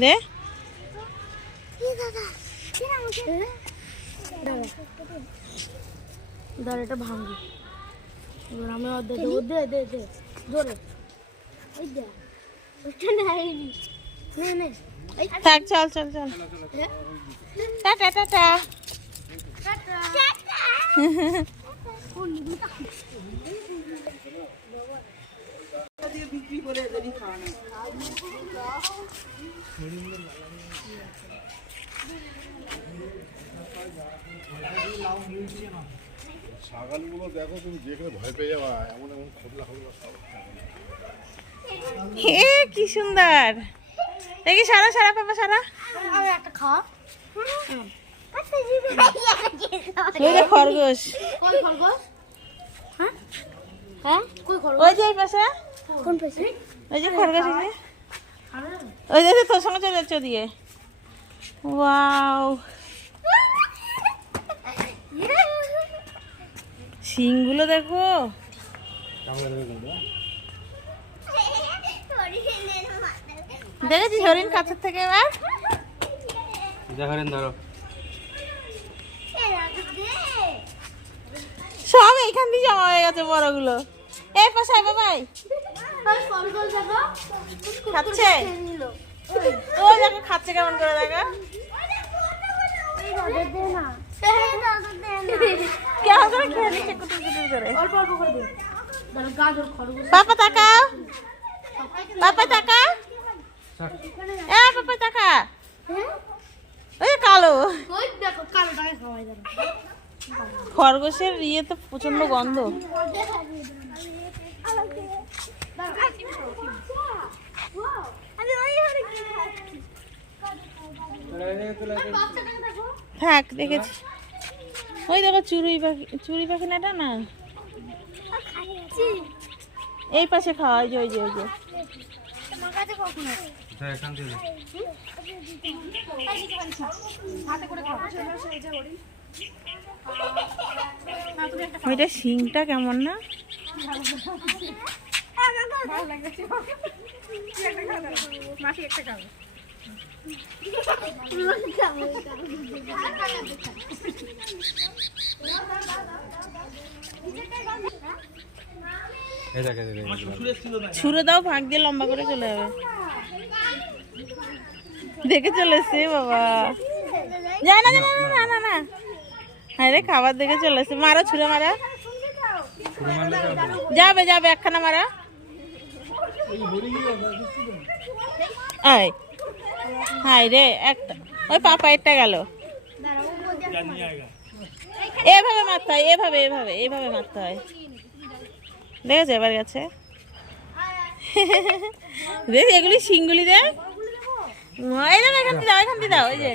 দে এটা ভাঙবি। এবার আমি দে দে দে জোরে। থাক, চল চল চল, টাটা টাটা। ছাগলগুলো দেখো তুমি যেখানে ভয় পেয়ে যাবা, এমন এমন খোদলা খোদলা সব। কি সুন্দর দেখি, সারা সারা পাপা সারা। একটা খাওয়া খরগোশ, কই খরগোশ? হ্যাঁ হ্যাঁ কই খরগোশ? ওই যে এই পাশে, কোন পাশে? ওই যে খরগোশ, ওই যে তোর সঙ্গে চলে যাচ্ছে দিয়ে। ওয়াও, শিংগুলো দেখো। দেখেছিস হরিণ কাছের থেকে? এবার ধরো সব এইখান দিয়ে জমা হয়ে গেছে বড়গুলো। এই পাশায় বাবাই খাচ্ছে, ওই দেখো খাচ্ছে কেমন করে, দেখো কেমন করে খেয়ে নিচ্ছে কুটুর কুটুর করে। অল্প অল্প করে দে। গাজর খরগোশ পাপা তাকাও, পাপা তাকা, এ পাপা তাকা, ওই কালো ওই দেখো কালোটাকে খাওয়াই যাবে। খরগোশের ইয়ে তো প্রচন্ড গন্ধ। থাক, দেখেছি। ওই দেখো চুড়ি পাখি, চুড়ি পাখি না এটা না, এই পাশে খাওয়া, ওই যে ওই যে ওই যে। এখান থেকে ওইটা শিংটা কেমন না? ছুঁড়ে দাও, ফাঁক দিয়ে লম্বা করে চলে যাবে। দেখে চলে এসছে বাবা, যা না না না না না, হ্যাঁ রে খাবার দেখে চলে এসছে। মারা, ছুঁড়ে মারা, যাবে যাবে, একখানা মারা। হাই রে, একটা ওই পাপা একটা গেল। এভাবে মারতে হয়, এভাবে এভাবে এভাবে মারতে হয়। দেখেছো এবার গেছে। দেখ এগুলি শিংগুলি, দেখ এই দাও, এখান দিয়ে দাও, এখান দিয়ে দাও, ওই যে